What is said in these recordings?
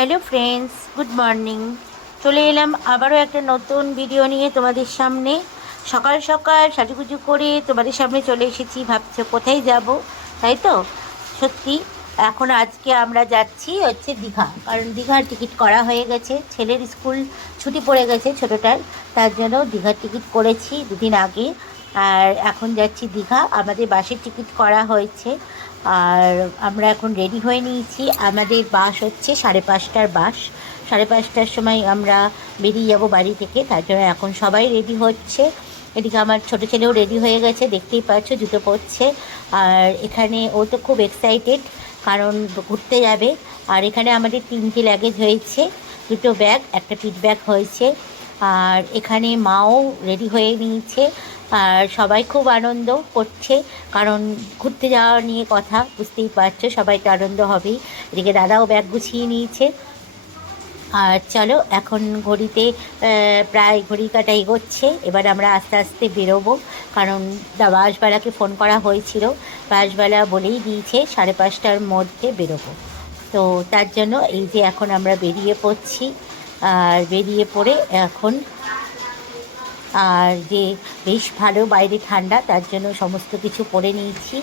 Hello friends good morning চলে এলাম আবারও একটা নতুন ভিডিও নিয়ে তোমাদের সামনে। সকাল সকাল সাজুগুজু করে তোমাদের সামনে চলে এসেছি। ভাবছ কোথায় যাব? তাই তো? সত্যি, এখন আজকে আমরা যাচ্ছি হচ্ছে দীঘা। কারণ দীঘার টিকিট করা হয়ে গেছে। ছেলের স্কুল ছুটি পড়ে গেছে ছোটোটার। তার জন্য দীঘার টিকিট করেছি দুদিন আগে। আর এখন যাচ্ছি দীঘা। আমাদের বাসের টিকিট করা হয়েছে। আর আমরা এখন রেডি হয়ে নিয়েছি। আমাদের বাস হচ্ছে সাড়ে পাঁচটার বাস। সাড়ে পাঁচটার সময় আমরা বেরিয়ে যাব বাড়ি থেকে। তার জন্য এখন সবাই রেডি হচ্ছে। এদিকে আমার ছোটো ছেলেও রেডি হয়ে গেছে। দেখতেই পাচ্ছ, জুতো পরছে। আর এখানে ও তো খুব এক্সাইটেড কারণ ঘুরতে যাবে। আর এখানে আমাদের তিনটে লাগেজ হয়েছে। দুটো ব্যাগ একটা পিট ব্যাগ হয়েছে। আর এখানে মাও রেডি হয়ে নিয়েছে। আর সবাই খুব আনন্দ করছে, কারণ ঘুরতে যাওয়া নিয়ে কথা, বুঝতেই পারছ, সবাই তো আনন্দ হবেই। এদিকে দাদাও ব্যাগ গুছিয়ে নিয়েছে। আর চলো, এখন ঘড়িতে প্রায় ঘড়ি কাটা এগোচ্ছে। এবার আমরা আস্তে আস্তে বেরোবো, কারণ বাসবালাকে ফোন করা হয়েছিল। বাসবালা বলেই দিয়েছে, সাড়ে পাঁচটার মধ্যে বেরোবো। তো তার জন্য এই যে এখন আমরা বেরিয়ে পড়ছি। আর বেরিয়ে পড়ে এখন। আর যে বেশ ভালো, বাইরে ঠান্ডা, তার জন্য সমস্ত কিছু পরে নিয়েছি।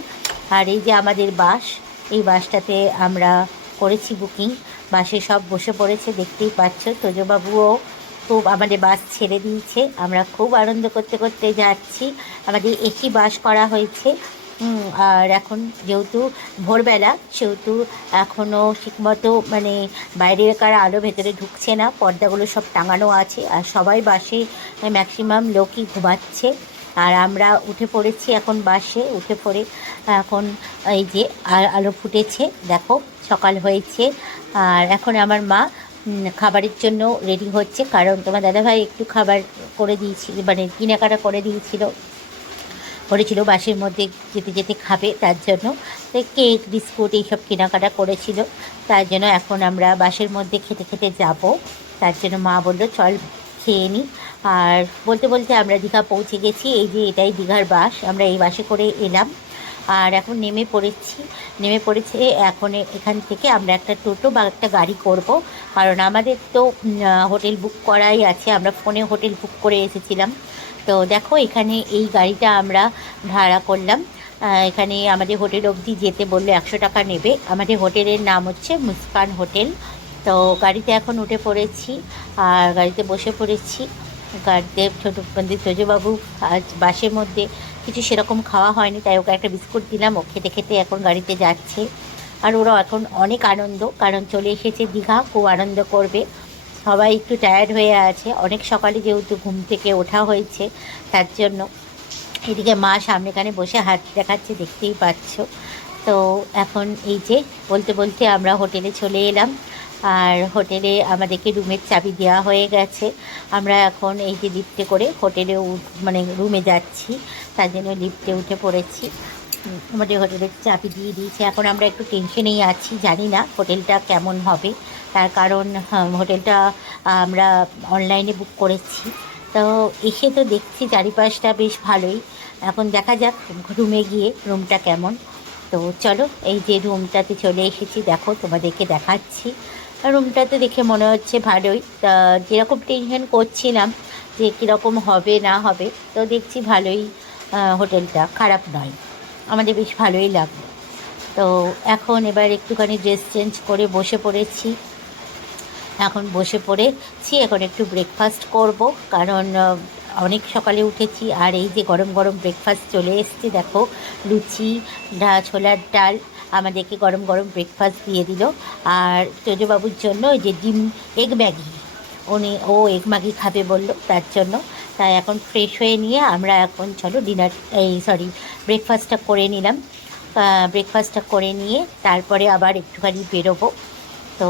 আর এই যে আমাদের বাস, এই বাসটাতে আমরা করেছি বুকিং। বাসে সব বসে পড়েছে, দেখতেই পাচ্ছ। তোজবাবুও খুব আমাদের বাস ছেড়ে দিয়েছে। আমরা খুব আনন্দ করতে করতে যাচ্ছি। আমাদের একই বাস করা হয়েছে। আর এখন যেহেতু ভোরবেলা, সেহেতু এখনও ঠিকমতো মানে বাইরেকার আলো ভেতরে ঢুকছে না, পর্দাগুলো সব টাঙানো আছে, আর সবাই বাসে ম্যাক্সিমাম লোকই ঘুমাচ্ছে। আর আমরা উঠে পড়েছি এখন বাসে, উঠে পড়ে এখন এই যে আলো ফুটেছে, দেখো সকাল হয়েছে। আর এখন আমার মা খাবারের জন্য রেডি হচ্ছে, কারণ তোমার দাদাভাই একটু খাবার করে দিয়েছিল মানে কেনাকাটা করে দিয়েছিল। করেছিল, বাসের মধ্যে যেতে যেতে খাবে তার জন্য। কেক, বিস্কুট এইসব কেনাকাটা করেছিল। তার জন্য এখন আমরা বাসের মধ্যে খেতে খেতে যাব। তার জন্য মা বলল, চল খেয়ে নিই আর বলতে বলতে আমরা দীঘা পৌঁছে গেছি। এই যে এটাই দীঘার বাস, আমরা এই বাসে করে এলাম। আর এখন নেমে পড়েছি। নেমে পড়েছে, এখন এখান থেকে আমরা একটা টোটো বা একটা গাড়ি করব। কারণ আমাদের তো হোটেল বুক করাই আছে। আমরা ফোনে হোটেল বুক করে এসেছিলাম। তো দেখো, এখানে এই গাড়িটা আমরা ভাড়া করলাম। এখানে আমাদের হোটেল অবধি যেতে বলল একশো টাকা নেবে। আমাদের হোটেলের নাম হচ্ছে মুস্কান হোটেল। তো গাড়িতে এখন উঠে পড়েছি, আর গাড়িতে বসে পড়েছি। গাড়িতে ছোটো মানে তোজবাবু আজ বাসের মধ্যে কিছু সেরকম খাওয়া হয়নি, তাই ওকে একটা বিস্কুট দিলাম। ও খেতে খেতে এখন গাড়িতে যাচ্ছে। আর ওরা এখন অনেক আনন্দ, কারণ চলে এসেছে দীঘা। খুব আনন্দ করবে। সবাই একটু টায়ার্ড হয়ে আছে। অনেক সকালে যেহেতু ঘুম থেকে ওঠা হয়েছে, তার জন্য এদিকে মা সামনেখানে বসে হাত দেখাচ্ছে, দেখতেই পাচ্ছ। তো এখন এই যে বলতে বলতে আমরা হোটেলে চলে এলাম। আর হোটেলে আমাদেরকে রুমের চাবি দেওয়া হয়ে গেছে। আমরা এখন এই যে লিফটে করে হোটেলে মানে রুমে যাচ্ছি, তার জন্য লিফটে উঠে পড়েছি। আমাদের হোটেলের চাবি দিয়ে দিয়েছে। এখন আমরা একটু টেনশনেই আছি জানি না হোটেলটা কেমন হবে। তার কারণ হ্যাঁ, হোটেলটা আমরা অনলাইনে বুক করেছি। তো এসে তো দেখছি চারিপাশটা বেশ ভালোই। এখন দেখা যাক রুমে গিয়ে রুমটা কেমন। তো চলো এই যে রুমটাতে চলে এসেছি দেখো তোমাদেরকে দেখাচ্ছি। রুমটাতে দেখে মনে হচ্ছে ভালোই। যেরকম টেনশন করছিলাম যে কীরকম হবে না হবে তো দেখছি ভালোই হোটেলটা। খারাপ নয়। আমাদের বেশ ভালোই লাগল। তো এখন এবার একটুখানি ড্রেস চেঞ্জ করে বসে পড়েছি। এখন বসে পড়েছি, এখন একটু ব্রেকফাস্ট করব। কারণ অনেক সকালে উঠেছি আর এই যে গরম গরম ব্রেকফাস্ট চলে এসছে, দেখো, লুচি ছোলার ডাল আমাদেরকে গরম গরম ব্রেকফাস্ট দিয়ে দিল। আর চোজবাবুর জন্য ওই যে ডিম এগ ম্যাগি উনি, ও এগ ম্যাগি খাবে বলল, তার জন্য। তাই এখন ফ্রেশ হয়ে নিয়ে আমরা এখন চলো ডিনার এই সরি ব্রেকফাস্টটা করে নিলাম। ব্রেকফাস্টটা করে নিয়ে তারপরে আবার একটুখানি বেরোবো। তো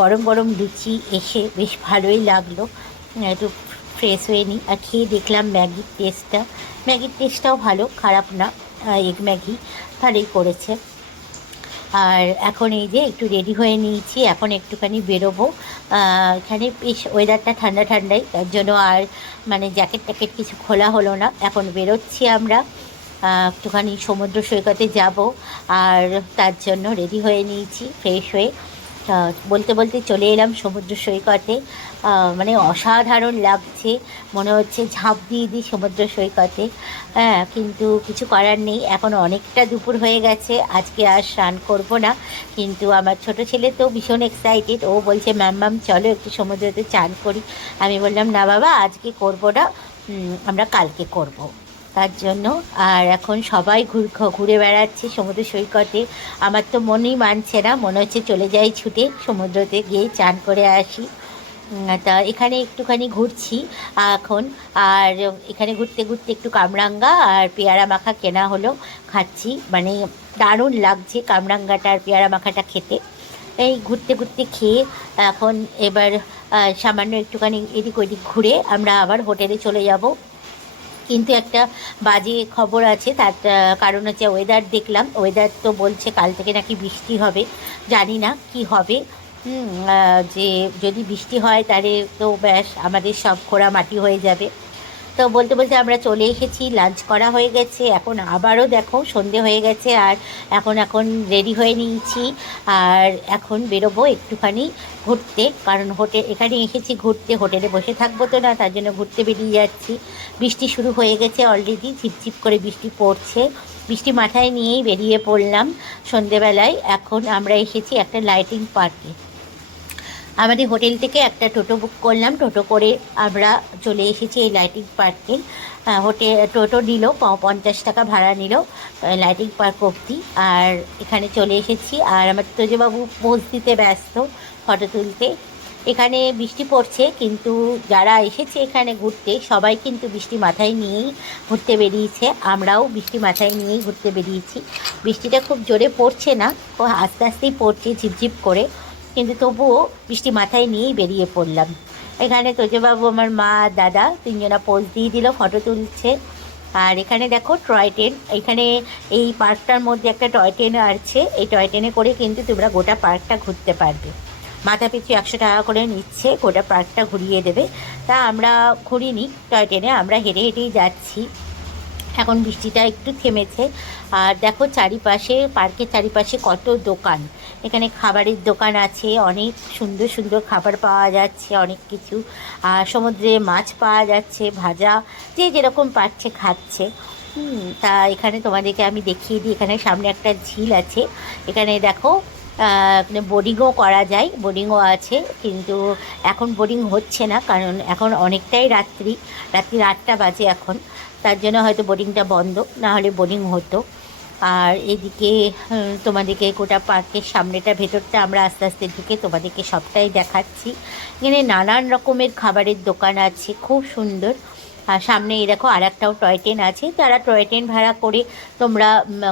গরম গরম লুচি এসে বেশ ভালোই লাগল। একটু ফ্রেশ হয়ে নিই আর খেয়ে দেখলাম ম্যাগির টেস্টটা ম্যাগির টেস্টটাও ভালো, খারাপ না। এগ ম্যাগি ভালোই করেছে। আর এখন এই যে একটু রেডি হয়ে নিয়েছি, এখন একটুখানি বেরোবো। এখানে বেশ ওয়েদারটা ঠান্ডা ঠান্ডাই, তার জন্য আর মানে জ্যাকেট ট্যাকেট কিছু খোলা হলো না। এখন বেরোচ্ছি আমরা। একটুখানি সমুদ্র সৈকতে যাব। আর তার জন্য রেডি হয়ে নিয়েছি ফ্রেশ হয়ে। বলতে বলতে চলে এলাম সমুদ্র সৈকতে। মানে অসাধারণ লাগছে, মনে হচ্ছে ঝাঁপ দিয়ে দিই সমুদ্র সৈকতে। হ্যাঁ কিন্তু কিছু করার নেই, এখন অনেকটা দুপুর হয়ে গেছে, আজকে আর স্নান করব না। কিন্তু আমার ছোট ছেলে তো ভীষণ এক্সাইটেড ও বলছে ম্যাম ম্যাম চলো একটু সমুদ্রতে চান করি। আমি বললাম, না বাবা, আজকে করব না আমরা কালকে করব। তার জন্য। আর এখন সবাই ঘুর ঘুরে বেড়াচ্ছে সমুদ্র সৈকতে। আমার তো মনেই মানছে না, মনে হচ্ছে চলে যাই ছুটে সমুদ্রতে গিয়ে চান করে আসি। তা এখানে একটুখানি ঘুরছি এখন। আর এখানে ঘুরতে ঘুরতে একটু কামরাঙ্গা আর পেয়ারা মাখা কেনা হলো, খাচ্ছি। মানে দারুণ লাগছে কামরাঙ্গাটা আর পেয়ারা মাখাটা খেতে। এই ঘুরতে ঘুরতে খেয়ে এখন এবার সামান্য একটুখানি এদিক ওদিক ঘুরে আমরা আবার হোটেলে চলে যাব। কিন্তু একটা বাজে খবর আছে, তার কারণ হচ্ছে ওয়েদার দেখলাম ওয়েদার তো বলছে কাল থেকে নাকি বৃষ্টি হবে, জানি না কি হবে। যে যদি বৃষ্টি হয় তাহলে তো ব্যাস আমাদের সব খোড়া মাটি হয়ে যাবে। তো বলতে বলতে আমরা চলে এসেছি লাঞ্চ করা হয়ে গেছে, এখন আবারও দেখো সন্ধে হয়ে গেছে আর এখন এখন রেডি হয়ে নিয়েছি আর এখন বেরোবো একটুখানি ঘুরতে, কারণ হোটেল এখানে এসেছি ঘুরতে, হোটেলে বসে থাকব তো না, তার জন্য ঘুরতে বেরিয়ে যাচ্ছি। বৃষ্টি শুরু হয়ে গেছে অলরেডি ঝিপঝিপ করে বৃষ্টি পড়ছে। বৃষ্টি মাথায় নিয়েই বেরিয়ে পড়লাম সন্ধেবেলায়। এখন আমরা এসেছি একটা লাইটিং পার্কে আমাদের হোটেল থেকে একটা টোটো বুক করলাম। টোটো করে আমরা চলে এসেছি এই লাইটিং পার্কে। হোটেল টোটো নিল পঞ্চাশ টাকা ভাড়া নিল লাইটিং পার্ক অবধি। আর এখানে চলে এসেছি। আর আমার তোজবাবু পোজ দিতে ব্যস্ত ফটো তুলতে। এখানে বৃষ্টি পড়ছে, কিন্তু যারা এসেছে এখানে ঘুরতে, সবাই কিন্তু বৃষ্টি মাথায় নিয়েই ঘুরতে বেরিয়েছে। আমরাও বৃষ্টি মাথায় নিয়েই ঘুরতে বেরিয়েছি। বৃষ্টিটা খুব জোরে পড়ছে না আস্তে আস্তেই পড়ছে, ঝিপঝিপ করে। কিন্তু তবুও বৃষ্টি মাথায় নিয়েই বেরিয়ে পড়লাম। এখানে তোজবাবু আমার মা, দাদা তিনজনা পোজ দিয়ে দিল ফটো তুলছে। আর এখানে দেখো টয় ট্রেন এখানে এই পার্কটার মধ্যে একটা টয় ট্রেন আছে। এই টয় ট্রেনে করে কিন্তু তোমরা গোটা পার্কটা ঘুরতে পারবে। মাথা পিছু একশো টাকা করে নিচ্ছে, গোটা পার্কটা ঘুরিয়ে দেবে। তা আমরা ঘুরিনি টয় ট্রেনে আমরা হেঁটে হেঁটেই যাচ্ছি। এখন বৃষ্টিটা একটু থেমেছে। আর দেখো চারিপাশে, পার্কের চারিপাশে কত দোকান। এখানে খাবারের দোকান আছে, অনেক সুন্দর সুন্দর খাবার পাওয়া যাচ্ছে, অনেক কিছু। আর সমুদ্রে মাছ পাওয়া যাচ্ছে, ভাজা, যে যেরকম পাচ্ছে খাচ্ছে। তা এখানে তোমাদেরকে আমি দেখিয়ে দিই। এখানে সামনে একটা ঝিল আছে। এখানে দেখো বোর্ডিংও করা যায় বোর্ডিংও আছে, কিন্তু এখন বোর্ডিং হচ্ছে না, কারণ এখন অনেকটাই রাত্রি রাত্রি আটটা বাজে এখন, তার জন্য হয়তো বোর্ডিংটা বন্ধ, না হলে বোর্ডিং হতো। আর এদিকে তোমাদেরকে গোটা পার্কের সামনেটা, ভেতরটা আমরা আস্তে আস্তে ঢুকে তোমাদেরকে সবটাই দেখাচ্ছি। এখানে নানান রকমের খাবারের দোকান আছে, খুব সুন্দর। আর সামনে এই দেখো আর একটাও টয় ট্রেন আছে। তারা টয় ট্রেন ভাড়া করে তোমরা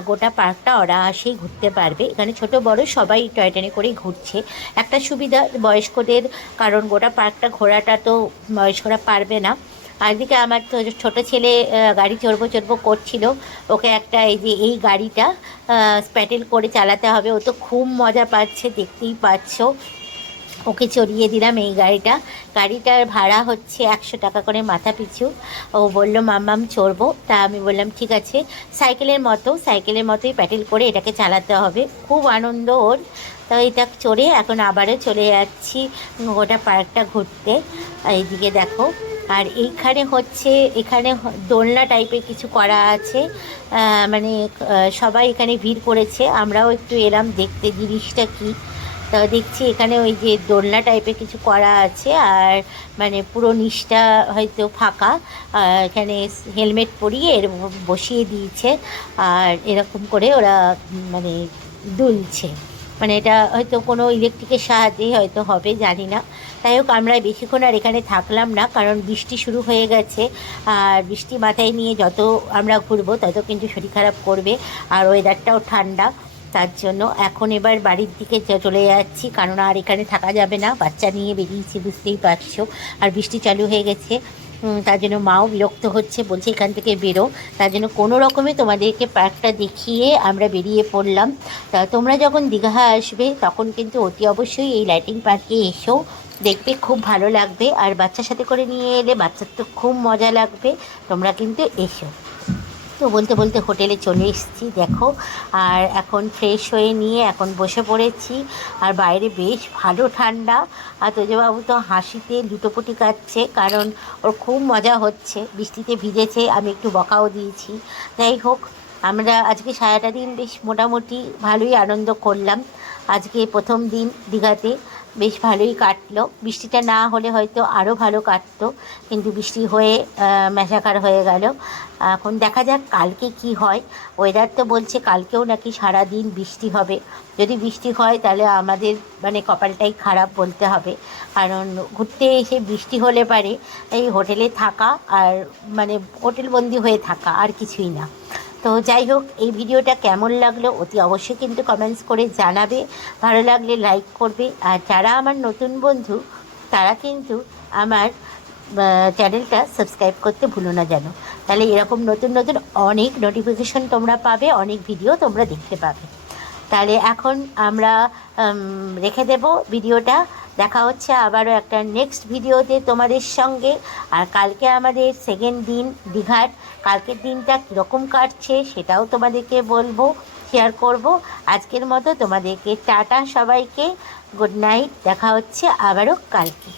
গোটা পার্কটা ওরা আসেই ঘুরতে পারবে। এখানে ছোট বড় সবাই টয় ট্রেনে করেই ঘুরছে। একটা সুবিধা বয়স্কদের, কারণ গোটা পার্কটা ঘোরাটা তো বয়স্করা পারবে না। এদিকে আমার তো ছোটো ছেলে গাড়ি চড়বো চড়বো করছিল। ওকে একটা এই যে এই গাড়িটা স্প্যাটেল করে চালাতে হবে। ও তো খুব মজা পাচ্ছে, দেখতেই পাচ্ছ। ওকে চড়িয়ে দিলাম এই গাড়িটা। গাড়িটার ভাড়া হচ্ছে একশো টাকা করে মাথা পিছু ও বলল মাম্মাম চড়বো। তা আমি বললাম, ঠিক আছে। সাইকেলের মতো, সাইকেলের মতোই প্যাটেল করে এটাকে চালাতে হবে। খুব আনন্দ ওর। তো এটা চড়ে এখন আবারও চলে যাচ্ছি গোটা পার্কটা ঘুরতে। এইদিকে দেখো। আর এইখানে হচ্ছে, এখানে দোলনা টাইপের কিছু করা আছে। মানে সবাই এখানে ভিড় করেছে। আমরাও একটু এলাম দেখতে, জিনিসটা কি। তা দেখছি এখানে ওই যে দোলনা টাইপের কিছু করা আছে আর মানে পুরো নিচটা হয়তো ফাঁকা। এখানে হেলমেট পরিয়ে এর বসিয়ে দিয়েছে আর এরকম করে ওরা মানে দুলছে। মানে এটা হয়তো কোনো ইলেকট্রিকের সাহায্যেই হয়তো হবে, জানি না। তাই হোক, আমরা বেশিক্ষণ আর এখানে থাকলাম না, কারণ বৃষ্টি শুরু হয়ে গেছে। আর বৃষ্টি মাথায় নিয়ে যত আমরা ঘুরবো, তত কিন্তু শরীর খারাপ করবে। আর ওয়েদারটাও ঠান্ডা। তার জন্য এখন এবার বাড়ির দিকে চলে যাচ্ছি। কারণ আর এখানে থাকা যাবে না। বাচ্চা নিয়ে বেরিয়েছি, বুঝতেই পারছ। আর বৃষ্টি চালু হয়ে গেছে। তার জন্য মাও বিরক্ত হচ্ছে, বলছে এখান থেকে বেরো। তার জন্য কোনো রকমে তোমাদেরকে পার্কটা দেখিয়ে আমরা বেরিয়ে পড়লাম। তা তোমরা যখন দীঘা আসবে, তখন কিন্তু অতি অবশ্যই এই লাইটিং পার্কে এসো। দেখবে খুব ভালো লাগবে। আর বাচ্চার সাথে করে নিয়ে এলে বাচ্চার তো খুব মজা লাগবে। তোমরা কিন্তু এসো। তো বলতে বলতে হোটেলে চলে এসেছি, দেখো। আর এখন ফ্রেশ হয়ে নিয়ে এখন বসে পড়েছি। আর বাইরে বেশ ভালো ঠান্ডা। আর তোজবাবু তো হাসিতে লুটোপুটি কাটছে, কারণ ওর খুব মজা হচ্ছে। বৃষ্টিতে ভিজেছে, আমি একটু বকাও দিয়েছি। যাই হোক, আমরা আজকে সারাটা দিন বেশ মোটামুটি ভালোই আনন্দ করলাম। আজকে প্রথম দিন দীঘাতে। বেশ ভালোই কাটলো। বৃষ্টিটা না হলে হয়তো আরও ভালো কাটতো, কিন্তু বৃষ্টি হয়ে মেশাকার হয়ে গেল। এখন দেখা যাক কালকে কি হয়। ওয়েদার তো বলছে কালকেও নাকি সারা দিন বৃষ্টি হবে। যদি বৃষ্টি হয় তাহলে আমাদের মানে কপালটাই খারাপ বলতে হবে। কারণ ঘুরতে এসে বৃষ্টি হলে পারে এই হোটেলে থাকা আর মানে হোটেলবন্দি হয়ে থাকা আর কিছুই না। তো যাই হোক, এই ভিডিওটা কেমন লাগল অতি অবশ্যই কিন্তু কমেন্টস করে জানাবে। ভালো লাগলে লাইক করবে। আর যারা আমার নতুন বন্ধু, তারা কিন্তু আমার চ্যানেলটা সাবস্ক্রাইব করতে ভুলো না যেন। তাহলে এরকম নতুন নতুন অনেক নোটিফিকেশন তোমরা পাবে, অনেক ভিডিও তোমরা দেখতে পাবে। তাহলে এখন আমরা রেখে দেব ভিডিওটা। দেখা হচ্ছে আবারও একটা নেক্সট ভিডিওতে তোমাদের সঙ্গে। আর কালকে আমাদের সেকেন্ড দিন দীঘার। কালকের দিনটা কীরকম কাটছে সেটাও তোমাদেরকে বলব শেয়ার করব। আজকের মতো তোমাদেরকে টাটা সবাইকে। গুড নাইট দেখা হচ্ছে আবারও কালকে।